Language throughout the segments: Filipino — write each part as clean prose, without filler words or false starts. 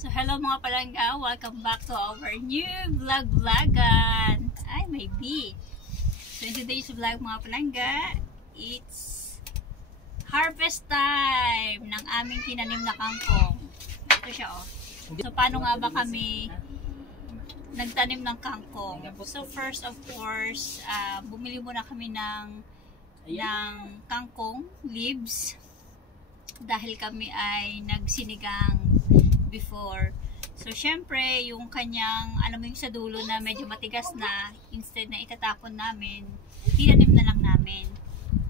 So hello mga palangga, welcome back to our new vlogan. Ay, may bee. So in today's vlog mga palangga, it's harvest time ng aming tinanim na kangkong. Ito siya oh. So paano nga ba kami nagtanim ng kangkong? So first of course, bumili muna kami ng kangkong leaves dahil kami ay nagsinigang before. So syempre yung kanyang, alam mo yung sa dulo na medyo matigas na, instead na itatapon namin, tinanim na lang namin.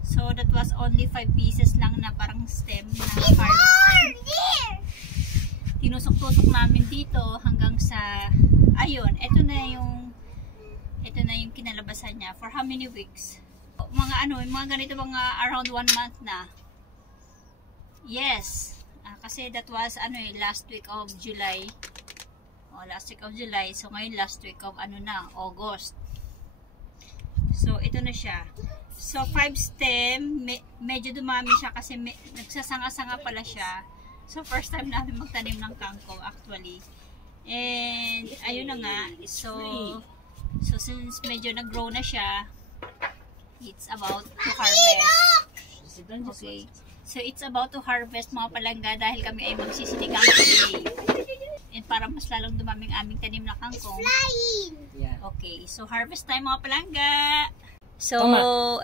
So that was only 5 pieces lang na parang stem na harvest stem. Tinusok-tusok namin dito hanggang sa ayun, ito na yung kinalabasan niya. For how many weeks? Mga ganito mga around 1 month na. Yes. Kasi that was last week of July. Last week of July. So ngayon last week of August. So ito na siya. So 5 stem, medyo dumami siya kasi nagsasanga-sanga pala siya. So first time namin magtanim ng kangkong actually. And ayun na nga. So since medyo nag-grow na siya, it's about to harvest. Okay. So it's about to harvest mga palangga dahil kami ay magsisinigang today. And para mas lalong dumaming aming tanim na kangkong. Okay, so harvest time mga palangga. So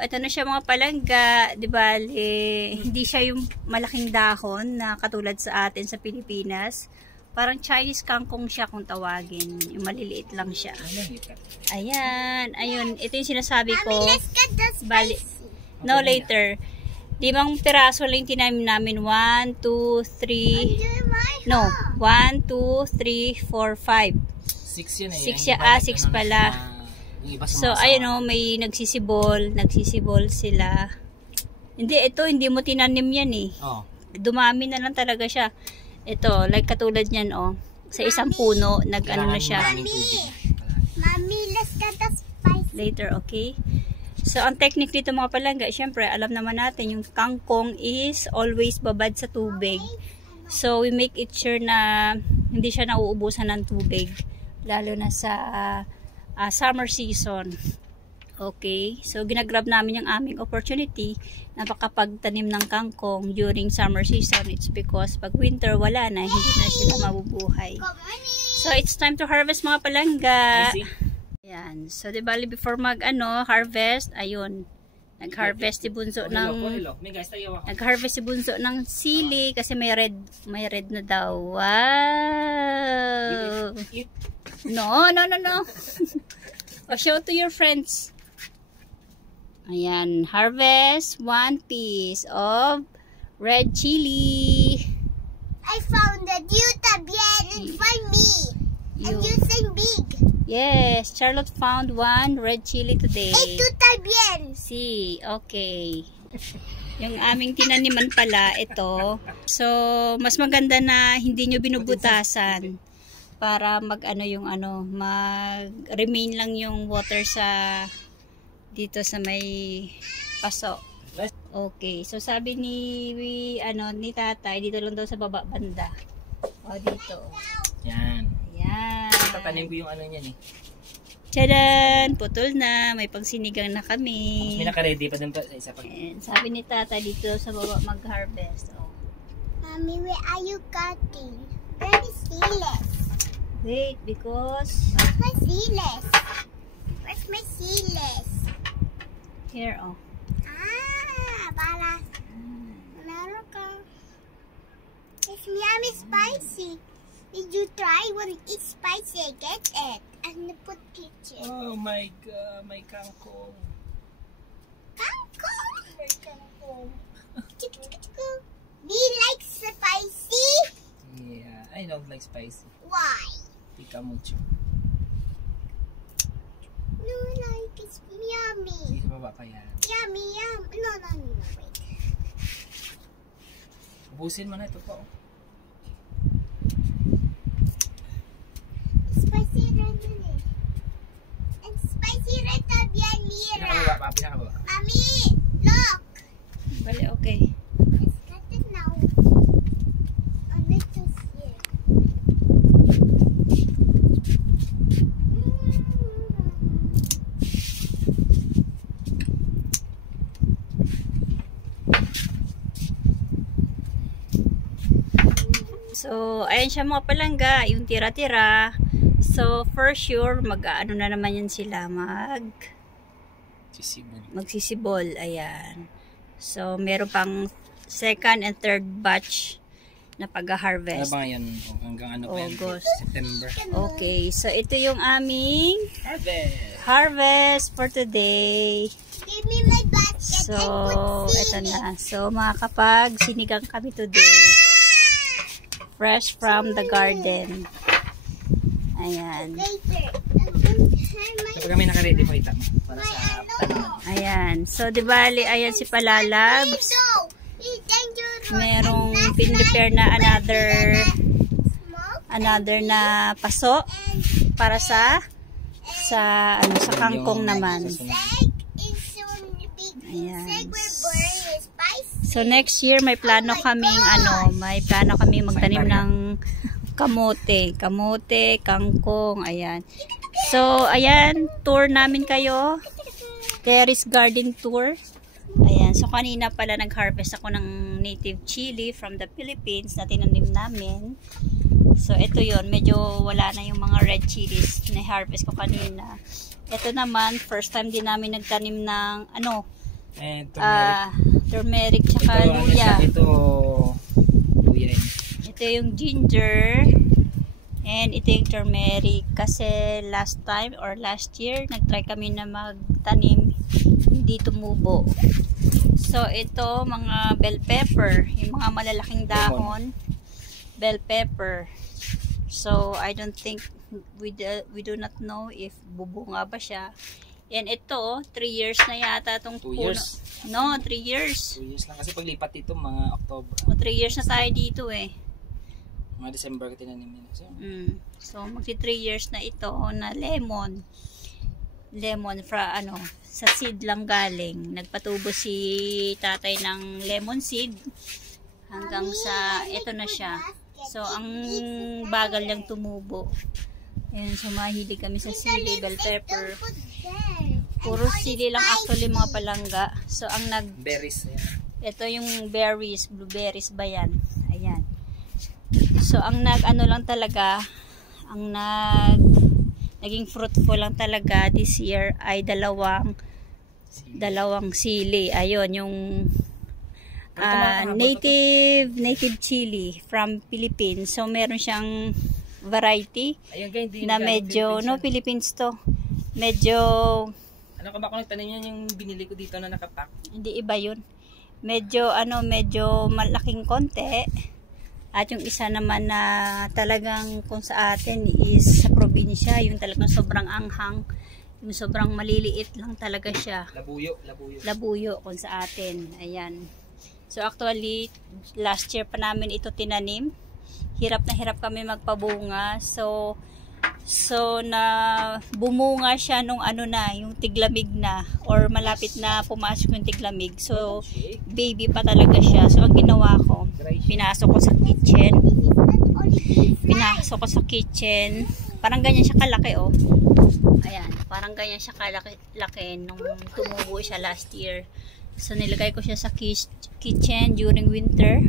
ito na siya mga palangga, 'di ba? Hindi siya yung malaking dahon na katulad sa atin sa Pilipinas. Parang Chinese kangkong siya kung tawagin. Yung maliliit lang siya. Ayan, ayun, ito yung sinasabi ko. Bali, no, later. 5 piraso lang tinanim namin. 1, 2, 3. No, 1, 2, 3, 4, 5. 6 yun eh. 6 siya. 6 pala. So, ayun o, may nagsisibol sila. Hindi mo tinanim yan eh. Dumami na lang talaga siya. Ito, like katulad niyan oh. Sa isang puno, na siya. Mommy, let's get the spice. Later, okay? So, ang technique dito mga palangga, syempre, alam naman natin, yung kangkong is always babad sa tubig. So, we make it sure na hindi siya nauubusan ng tubig. Lalo na sa summer season. Okay? So, ginagrab namin yung aming opportunity na makapagtanim ng kangkong during summer season. It's because pag winter, wala na. Hindi na sila mabubuhay. So, it's time to harvest mga palangga. Yan. So, di bali before harvest, ayun. Nag-harvest si Bunso ng sili kasi may red na daw. Wow. No. Show to your friends. Ayan, harvest 1 piece of red chili. I found a bien and find me. And you say big. Yes, Charlotte found 1 red chili today. Bien. See, okay. Yung aming tinaniman pala, ito. So, mas maganda na hindi nyo binubutasan para mag-remain lang yung water dito sa may paso. Okay, so sabi ni tatay, dito lang daw sa baba banda. Dito. Yan. Ayan. Tatanim ko yung niyan eh. Tadaan! Putol na. May pangsinigang na kami. May naka-ready pa dun pa. Isa pa. And sabi ni tata dito sa baba mag-harvest. Mommy, where are you cutting? Very seedless. Wait, because... Where's my seedless? Where's my seedless? Here, para... Meron ka. It's yummy spicy. Did you try when it's spicy? Get it and put ketchup. Oh my God, my kangkong. Kangkong. My kangkong. Do you like spicy? Yeah, I don't like spicy. Why? Pica mucho. No, like it's yummy. Hindi ka baba pa yan. Yummy. No, wait. Ubusin mo na ito po. Spicy red and spicy red bien lira. Pinakababa. Mommy, look. Bale, okay. Let's cut it now. A little here. So, ayan siya mga palangga, yung tira-tira. So, for sure, mag-ano na naman yan sila, magsisibol. Ayan. So, meron pang second and third batch na pag-harvest. Ano ba ngayon? Hanggang ano pa yan? August. September. Okay, so ito yung aming harvest for today. Give me my basket. So, ito na. So, makakapag sinigang kami today. Fresh from the garden. Ayan. Later. Kapag kami naka-ready po ita para sa tanong. Ayan. So, di bali, ayan si Palalabs. Merong pin-prepare na another na paso para sa kangkong naman. Ayan. So next year may plano kaming magtanim ng kamote, kangkong, ayan. So ayan, tour namin kayo. Terrace garden tour. Ayan, so kanina pala nag-harvest ako ng native chili from the Philippines na tinanim namin. So ito yon, medyo wala na yung mga red chilies na harvest ko kanina. Ito naman, first time din namin nagtanim ng turmeric tsaka luya. Ito luya. Ito yung ginger and ito yung turmeric kasi last year nagtry kami na magtanim, hindi tumubo. So ito mga bell pepper, yung mga malalaking dahon, bell pepper. So I don't think we do not know if bubunga ba siya. And ito 3 years na yata tong 2 years. No, 3 years. 2 years lang kasi paglipat dito mga October. 3 years na tayo dito eh. Mga December ka tinanim nila. So magti 3 years na ito na lemon sa seed lang galing. Nagpatubo si tatay ng lemon seed hanggang sa ito na siya. So ang bagal lang tumubo. Ayan, so mahilig kami sa sili, bell pepper. Puro sili lang actually mga palangga. So ang berries. Ito yung berries, blueberries ba yan? Ayan. So ang naging fruitful lang talaga this year ay dalawang sili. Ayun, yung native chili from Philippines. So meron siyang variety na medyo, Philippines to. Medyo, ano ka ba kung nagtanim yan yung binili ko dito na nakapack? Hindi, iba yun. Medyo malaking konti. At yung isa naman na talagang kung sa atin is sa probinsya, yung talagang sobrang anghang, yung sobrang maliliit lang talaga siya. Labuyo kung sa atin. Ayan. So actually, last year pa namin ito tinanim. Hirap na hirap kami magpabunga. So na bumunga siya nung yung tiglamig na or malapit na pumasok yung tiglamig. So baby pa talaga siya. So ang ginawa ko, pinasok ko sa kitchen. Parang ganyan siya kalaki oh. Ayan, parang ganyan siya kalaki nung tumubo siya last year. So nilagay ko siya sa kitchen during winter.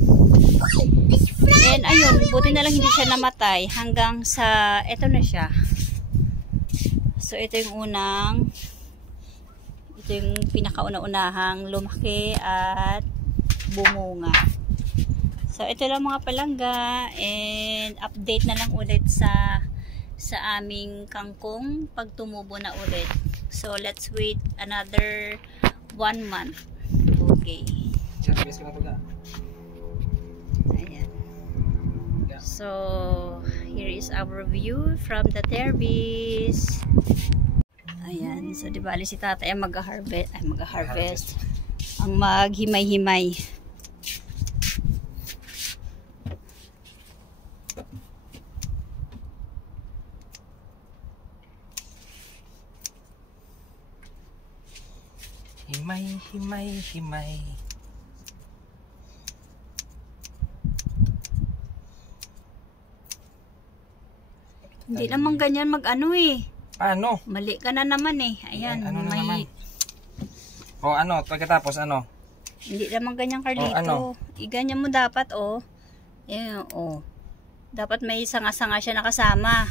And ayun, buti na lang hindi siya namatay hanggang sa eto na siya. So ito yung pinakauna-unahang lumaki at bumunga. So ito lang mga palangga, and update na lang ulit sa aming kangkong pag tumubo na ulit. So let's wait another 1 month. Okay. Ayan. So here is our view from the terrace. Ayan. So di bali si tatay ang mag-harvest. Ang maghimay-himay. Himay. Hindi naman ganyan mag-ano eh. Paano? Mali ka na naman eh. Ayan. Ano na naman? O pagkatapos Hindi naman ganyan, Carlito. O, ano? Iganyan mo dapat oh. Ayan oh. Dapat may sanga-sanga siya nakasama.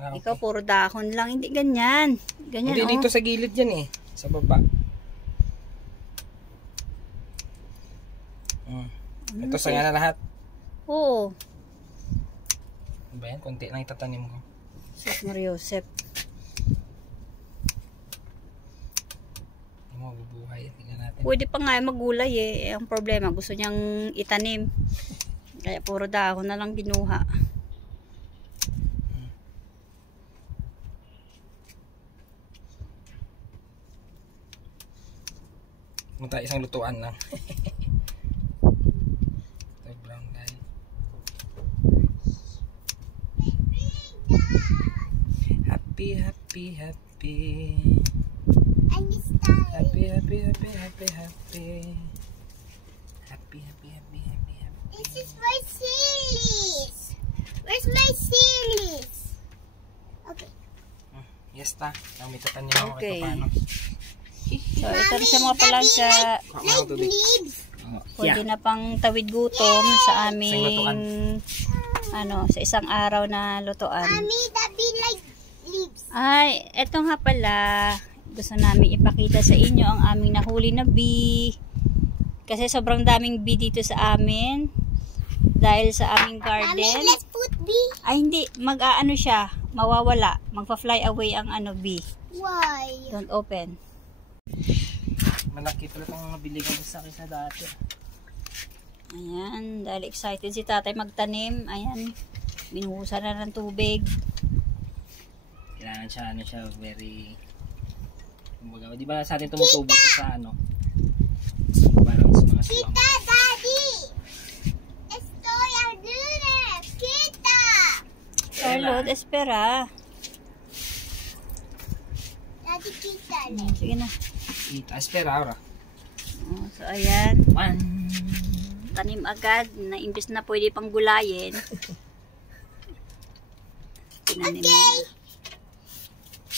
Ah, okay. Ikaw puro dahon lang, hindi ganyan. Ganyan Hindi, dito sa gilid yan eh. Sa baba. Ito sanga na lahat. Oo. Ano ba yan? Konti lang itatanim ko. Sus Mariosep. Hindi mo bubuhay. Tingnan natin. Pwede pa nga magulay eh. Ang problema, gusto niyang itanim. Kaya puro dahon na lang ginuha. Punta isang lutuan lang. Ito brown guy. Happy, happy, happy. I miss that. Happy, happy, happy, happy, happy. Happy, happy, happy, happy, happy. This is my series. Where's my series? Okay. Yes ta. May tatanim ako Okay. ito paano. So, ito na siya mga palangga. Like leaves. Pwede na pang tawid gutom sa Isang aming sa isang araw na lutuan. Mommy, that be like leaves. Ay, eto nga pala. Gusto namin ipakita sa inyo ang aming nahuli na bee. Kasi sobrang daming bee dito sa amin. Dahil sa aming Mommy, garden. let's put bee. Ay, hindi. Mag-aano siya. Mawawala. Magpa-fly away ang bee. Why? Don't open. Malaki pala itong nabili ko sa akin sa dati. Ayan. Dahil excited si tatay magtanim. Ayan. Binuhusan na ng tubig. Kailangan siya, siya very... Kumbaga, di ba sa atin tumutubo ito sa parang sa mga swamp. Kita, Daddy. Estoy al lunes. Kita. Charlotte, espera. Daddy, kita. Sige na. Ita, espera ahora. So, ayan. One. Tanim agad na imbis na pwede pang gulayin. Tinanim Okay. na.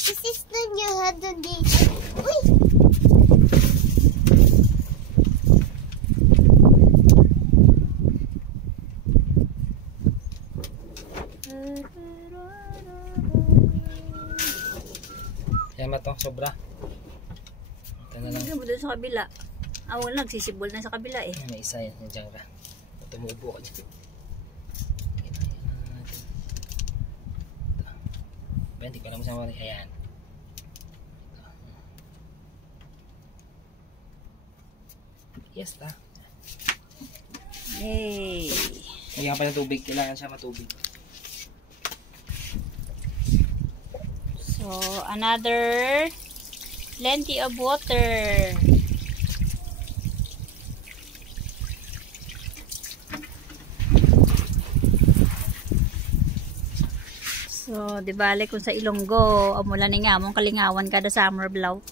This is the new head of the... Uy! Yan ba ito? Sobra. Ito na lang. Hindi mo doon sa kabila. Wala, nagsisibol na sa kabila eh. May isa yan. Nandiyan ka. Tumubo ka dyan. Ba, hindi ko alam sa mga. Ayan. Yes ta. Yay! Nagyan pa ng tubig. Kailangan siya matubig. So, another plenty of water. So, di bale kung sa Ilonggo, amulan ni nga mong kalingawan kada summer blow.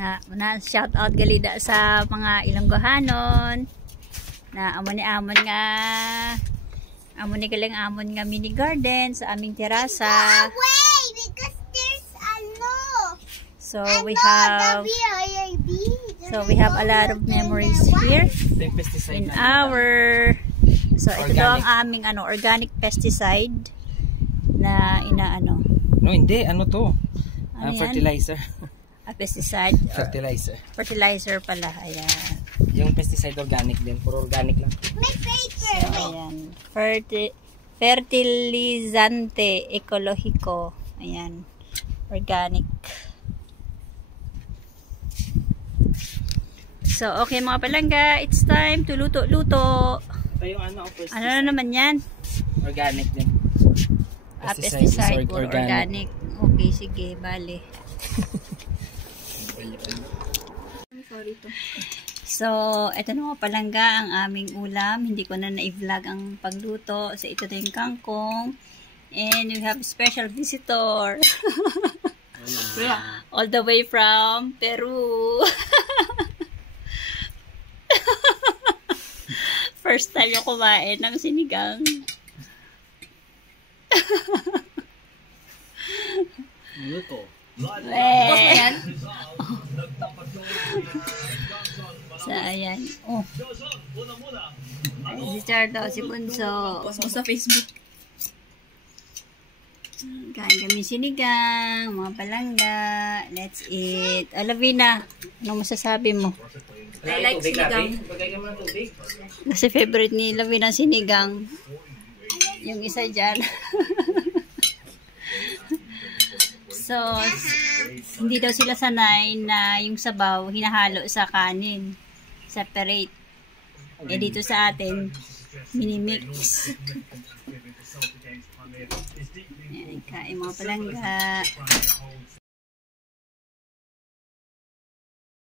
Na shout out galida sa mga Ilonggohanon. Na amon ni galing amon nga mini garden sa aming terasa. Away! Because there's So we have a lot of memories here in our ito daw ang aming organic pesticide na inaano. No, hindi. Ano to? Ano yan? Fertilizer. Pesticide. Fertilizer Pala. Ayan. Yung pesticide organic din. Puro organic lang. My paper. So, ayan. Fertilizante ekologiko. Ayan. Organic. So, okay mga palangga. It's time to luto-luto. Ito yung pesticide. Ano na naman yan? Organic din. Pesticide or organic. Okay, sige. Bale. So, ito na mga palangga ang aming ulam. Hindi ko na na-vlog ang pagluto. So, ito na yung kangkong. And we have a special visitor. All the way from Peru. First time yung kumain ng sinigang. Luto. So, ayan. Oh. Ayan, si Chardo, si Bunso. Post mo sa Facebook. Kain kami sinigang, mga palangga. Let's eat. Lavina, ano masasabi mo? I like sinigang. Pagkaya mo ng tubig. Kasi favorite ni Lavina sinigang. Yung isa dyan. So, hindi daw sila sanay na yung sabaw hinahalo sa kanin. Separate. Eh dito sa atin, minimix. Ayan, kain mga palangga.